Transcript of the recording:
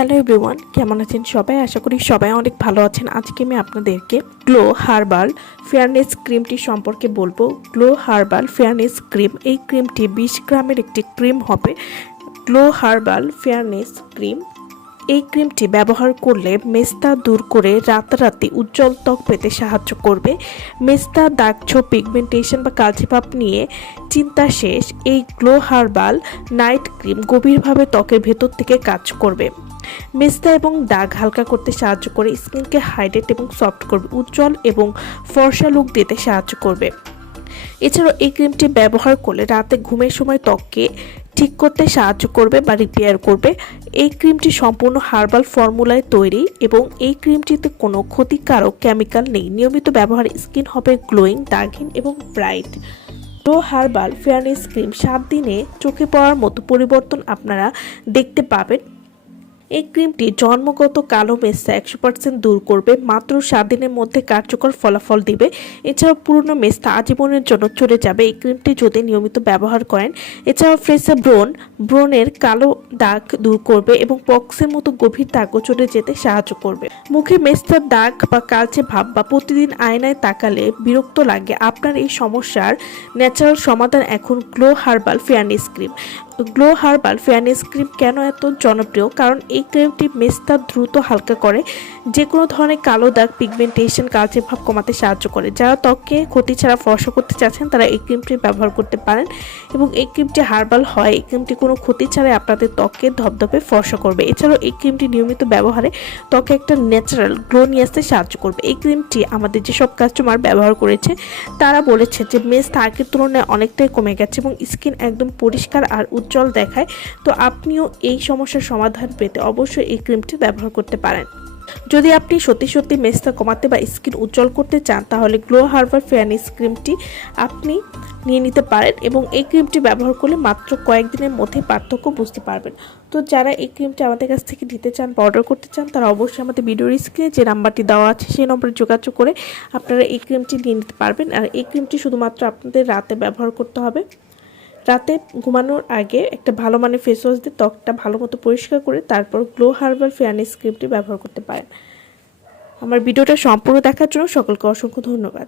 Hello everyone, কেমন আছেন সবাই? আশা করি সবাই অনেক ভালো আছেন। আজকে আমি আপনাদেরকে গ্লো হার্বাল ফেয়ারনেস ক্রিমটি সম্পর্কে বলবো। গ্লো হার্বাল ফেয়ারনেস ক্রিম, এই ক্রিমটি 20 গ্রামের একটি ক্রিম হবে। গ্লো হার্বাল ফেয়ারনেস ক্রিম, এই ক্রিমটি ব্যবহার করলে মেস্তা দূর করে রাতারাতি উজ্জ্বল ত্বক পেতে সাহায্য করবে। মেস্তা, দাগ ছোপ, পিগমেন্টেশন বা কালচে ভাব নিয়ে চিন্তা শেষ। এই গ্লো হার্বাল নাইট ক্রিম গভীরভাবে ত্বকের ভেতর থেকে কাজ করবে। মেস্তা এবং দাগ হালকা করতে সাহায্য করে, স্কিনকে হাইড্রেট এবং সফট করবে, উজ্জ্বল এবং ফর্সা লুক দিতে সাহায্য করবে। এছাড়াও এই ক্রিমটি ব্যবহার করলে রাতে ঘুমের সময় ত্বককে ঠিক করতে সাহায্য করবে বা রিপেয়ার করবে। এই ক্রিমটি সম্পূর্ণ হার্বাল ফর্মুলায় তৈরি এবং এই ক্রিমটিতে কোনো ক্ষতিকারক কেমিক্যাল নেই। নিয়মিত ব্যবহারে স্কিন হবে গ্লোয়িং, দাগহীন এবং bright. Glow herbal fairness cream 7 দিনে চোখে পড়ার মতো পরিবর্তন আপনারা দেখতে পাবেন। এই ক্রিমটি জন্মগত কালো মেস্তা 100% দূর করবে, মাত্র 7 দিনের মধ্যে কার্যকর ফলাফল দিবে। এছাড়াও পুরনো মেস্তা আজীবনের জন্য চলে যাবে এই ক্রিমটি যদি নিয়মিত ব্যবহার করেন। এছাড়াও ফ্রেশা ব্রণের কালো দাগ দূর করবে এবং পক্সের মতো গভীর দাগও চলে যেতে সাহায্য করবে। মুখে মেস্তার দাগ বা কালচে ভাব বা প্রতিদিন আয়নায় তাকালে বিরক্ত লাগে, আপনার এই সমস্যার ন্যাচারাল সমাধান এখন glow herbal fairness cream. Glow herbal fairness cream কেন এত জনপ্রিয়? কারণ এই ক্রিমটি মেস্তা দ্রুত হালকা করে, যে কোনো ধরনের কালো দাগ, পিগমেন্টেশন, কালচে ভাব কমাতে সাহায্য করে। যারা ত্বককে ক্ষতি ছাড়া ফর্সা করতে চাচ্ছেন তারা এই ক্রিমটি ব্যবহার করতে পারেন এবং এই ক্রিমটি হার্বাল হয়, এই ক্রিমটি কোনো ক্ষতি ছাড়াই আপনাদের ত্বককে ধপধপে ফর্সা করবে। এছাড়াও এই ক্রিমটি নিয়মিত ব্যবহারে ত্বকে একটা ন্যাচারাল গ্লো নিয়ে আসতে সাহায্য করবে। এই ক্রিমটি আমাদের যেসব কাস্টমার ব্যবহার করেছে তারা বলেছে যে মেস্তা আগের তুলনায় অনেকটাই কমে গেছে এবং স্কিন একদম পরিষ্কার আর উজ্জ্বল দেখায়। তো আপনিও এই সমস্যার সমাধান পেতে অবশ্যই এই ক্রিমটি ব্যবহার করতে পারেন। যদি আপনি সত্যি মেস্তা কমাতে বা স্কিন উজ্জ্বল করতে চান তাহলে গ্লো হার্বাল ফেয়ারনেস ক্রিমটি আপনি নিয়ে নিতে পারেন এবং এই ক্রিমটি ব্যবহার করলে মাত্র কয়েকদিনের মধ্যে পার্থক্য বুঝতে পারবেন। তো যারা এই ক্রিমটি আমাদের কাছ থেকে নিতে চান বা অর্ডার করতে চান তারা অবশ্যই আমাদের ভিডিওর স্ক্রিনে যে নাম্বারটি দেওয়া আছে সেই নম্বরে যোগাযোগ করে আপনারা এই ক্রিমটি নিয়ে নিতে পারবেন। আর এই ক্রিমটি শুধুমাত্র আপনাদের রাতে ব্যবহার করতে হবে। রাতে ঘুমানোর আগে একটা ভালো মানের ফেস ওয়াশ দিয়ে ত্বকটা ভালো মতো পরিষ্কার করে তারপর গ্লো হার্বাল ফেয়ারনেস ক্রিমটি ব্যবহার করতে পারেন। আমার ভিডিওটা সম্পূর্ণ দেখার জন্য সকলকে অসংখ্য ধন্যবাদ।